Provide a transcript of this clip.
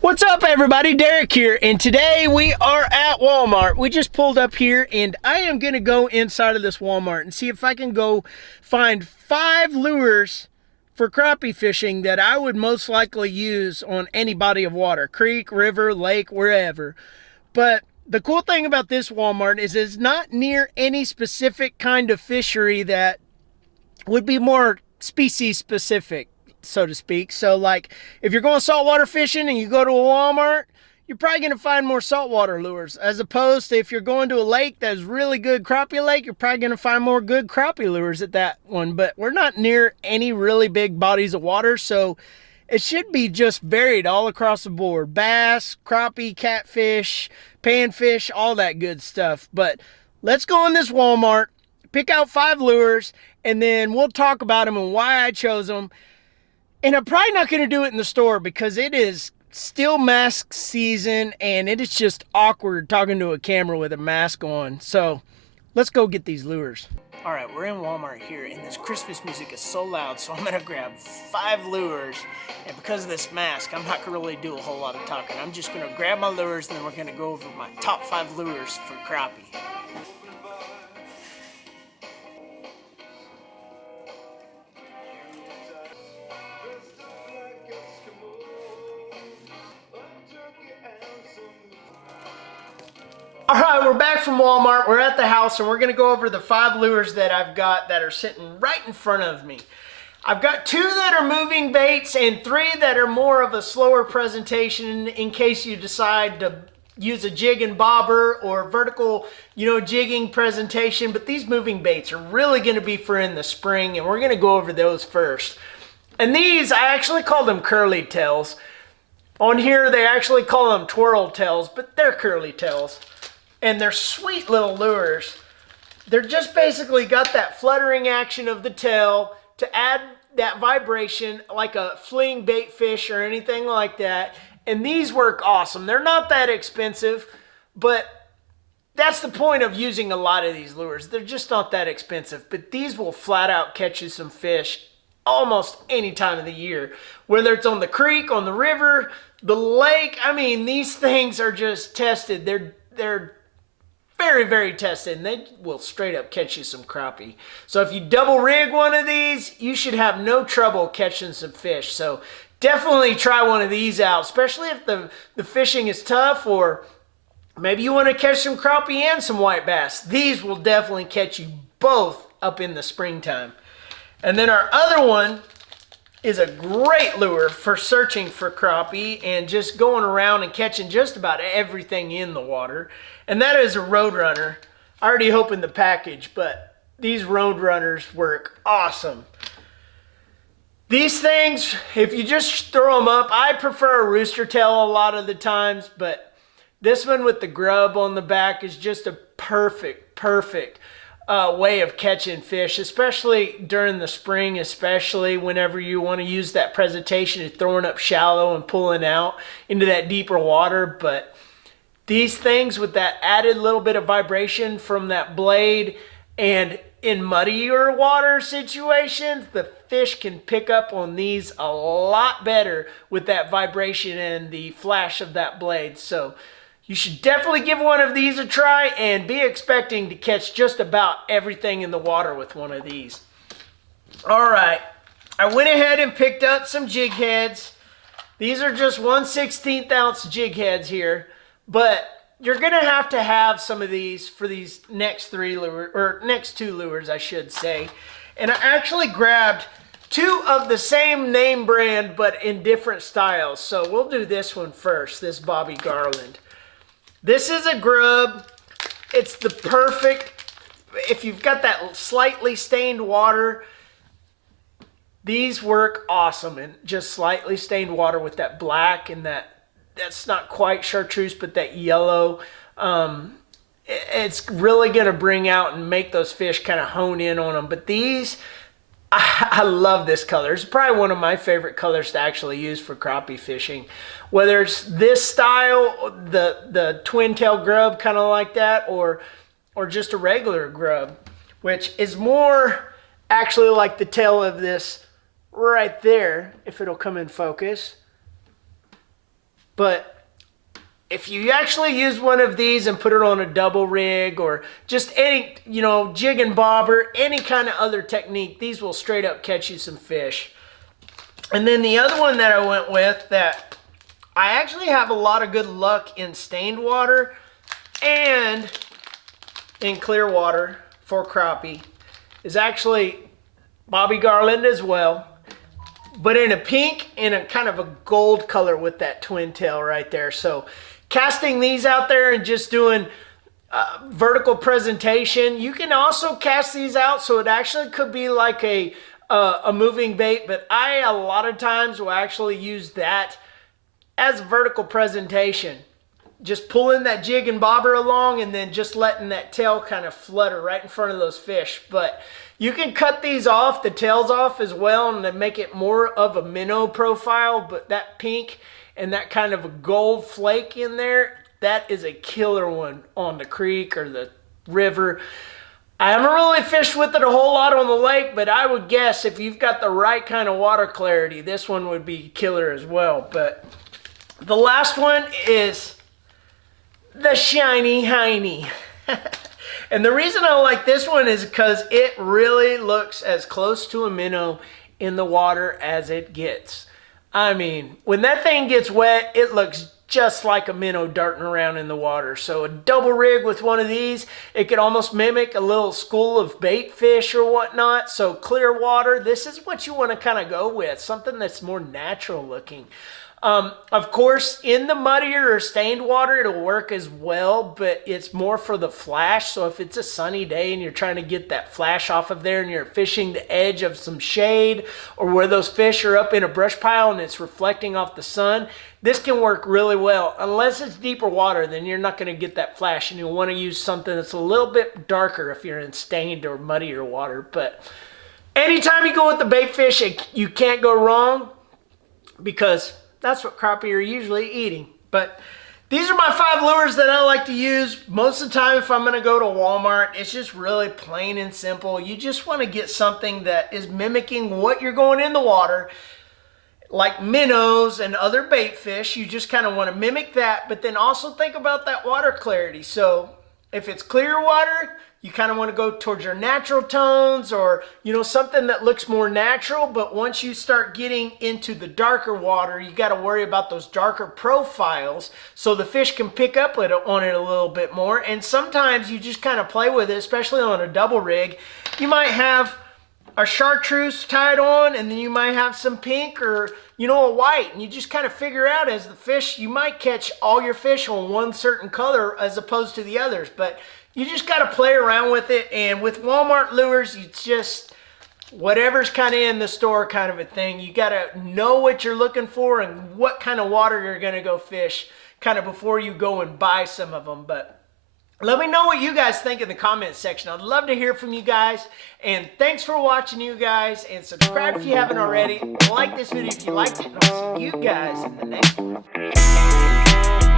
What's up, everybody? Derek here, and today we are at Walmart. We just pulled up here, and I am going to go inside of this Walmart and see if I can go find 5 lures for crappie fishing that I would most likely use on any body of water, creek, river, lake, wherever. But the cool thing about this Walmart is it's not near any specific kind of fishery that would be more species specific, so to speak. So like if you're going saltwater fishing and you go to a Walmart, you're probably going to find more saltwater lures, as opposed to if you're going to a lake that's really good crappie lake, you're probably going to find more good crappie lures at that one. But we're not near any really big bodies of water, so it should be just varied all across the board: bass, crappie, catfish, panfish, all that good stuff. But let's go in this Walmart, pick out 5 lures, and then we'll talk about them and why I chose them. And I'm probably not going to do it in the store because it is still mask season and it is just awkward talking to a camera with a mask on. So let's go get these lures. All right, we're in Walmart here, and this Christmas music is so loud, so I'm going to grab 5 lures. And because of this mask, I'm not going to really do a whole lot of talking. I'm just going to grab my lures, and then we're going to go over my top 5 lures for crappie. All right, we're back from Walmart. We're at the house, and we're going to go over the 5 lures that I've got that are sitting right in front of me. I've got 2 that are moving baits and 3 that are more of a slower presentation in case you decide to use a jig and bobber or vertical, jigging presentation. But these moving baits are really going to be for in the spring, and we're going to go over those first. And these, I actually call them curly tails. On here, they actually call them twirl tails, but they're curly tails. And they're sweet little lures. They're just basically got that fluttering action of the tail to add that vibration like a fleeing bait fish or anything like that. And these work awesome. They're not that expensive, but that's the point of using a lot of these lures. They're just not that expensive, but these will flat out catch you some fish almost any time of the year. Whether it's on the creek, on the river, the lake, I mean, these things are just tested. They're very, very tested, and they will straight up catch you some crappie. So if you double rig one of these, you should have no trouble catching some fish. So definitely try one of these out, especially if the fishing is tough, or maybe you want to catch some crappie and some white bass. These will definitely catch you both up in the springtime. And then our other one is a great lure for searching for crappie and just going around and catching just about everything in the water. And that is a road runner. I already opened the package, but these road runners work awesome. These things, if you just throw them up, I prefer a rooster tail a lot of the times, but this one with the grub on the back is just a perfect way of catching fish, especially during the spring, especially whenever you want to use that presentation of throwing up shallow and pulling out into that deeper water. But these things with that added little bit of vibration from that blade, and in muddier water situations, the fish can pick up on these a lot better with that vibration and the flash of that blade. So you should definitely give one of these a try and be expecting to catch just about everything in the water with one of these. All right, I went ahead and picked up some jig heads. These are just 1/16 ounce jig heads here, but you're gonna have to have some of these for these next 3 lures, or next 2 lures, I should say. And I actually grabbed 2 of the same name brand, but in different styles. So we'll do this one first, this Bobby Garland. This is a grub. It's the perfect, if you've got that slightly stained water, these work awesome in just slightly stained water with that black and that's not quite chartreuse, but that yellow. It's really going to bring out and make those fish kind of hone in on them. But these, I love this color. It's probably one of my favorite colors to actually use for crappie fishing. Whether it's this style, the twin tail grub kind of like that, or just a regular grub, which is more actually like the tail of this right there, if it'll come in focus. But if you actually use one of these and put it on a double rig or just any, jig and bobber, any kind of other technique, these will straight up catch you some fish. And then the other one that I went with that I actually have a lot of good luck in stained water and in clear water for crappie is actually Bobby Garland as well, but in a pink and a kind of a gold color with that twin tail right there. So casting these out there and just doing vertical presentation. You can also cast these out so it actually could be like a moving bait, but I a lot of times will actually use that as vertical presentation. Just pulling that jig and bobber along and then just letting that tail kind of flutter right in front of those fish. But you can cut these off, the tails off as well, and then make it more of a minnow profile. But that pink and that kind of a gold flake in there, that is a killer one on the creek or the river. I haven't really fished with it a whole lot on the lake, but I would guess if you've got the right kind of water clarity, this one would be killer as well. But the last one is the shiny hiney. And the reason I like this one is because it really looks as close to a minnow in the water as it gets. I mean, when that thing gets wet, it looks just like a minnow darting around in the water. So a double rig with one of these, it could almost mimic a little school of bait fish or whatnot. So clear water, this is what you want to kind of go with, something that's more natural looking. Of course, in the muddier or stained water, it'll work as well, but it's more for the flash. So if it's a sunny day and you're trying to get that flash off of there and you're fishing the edge of some shade or where those fish are up in a brush pile and it's reflecting off the sun, this can work really well. Unless it's deeper water, then you're not going to get that flash, and you'll want to use something that's a little bit darker if you're in stained or muddier water. But anytime you go with the bait fish, you can't go wrong, because that's what crappie are usually eating. But these are my 5 lures that I like to use most of the time if I'm going to go to Walmart. It's just really plain and simple. You just want to get something that is mimicking what you're going in the water, like minnows and other bait fish. You just kind of want to mimic that, but then also think about that water clarity. So if it's clear water, you kind of want to go towards your natural tones, or something that looks more natural. But once you start getting into the darker water, you got to worry about those darker profiles so the fish can pick up on it a little bit more. And sometimes you just kind of play with it, especially on a double rig. You might have a chartreuse tied on, and then you might have some pink or a white, and you just kind of figure out as the fish, you might catch all your fish on one certain color as opposed to the others. But you just got to play around with it. And with Walmart lures, it's just whatever's kind of in the store kind of a thing. You got to know what you're looking for and what kind of water you're going to go fish kind of before you go and buy some of them. But let me know what you guys think in the comments section. I'd love to hear from you guys. And thanks for watching, you guys. And subscribe if you haven't already. Like this video if you liked it. And I'll see you guys in the next one.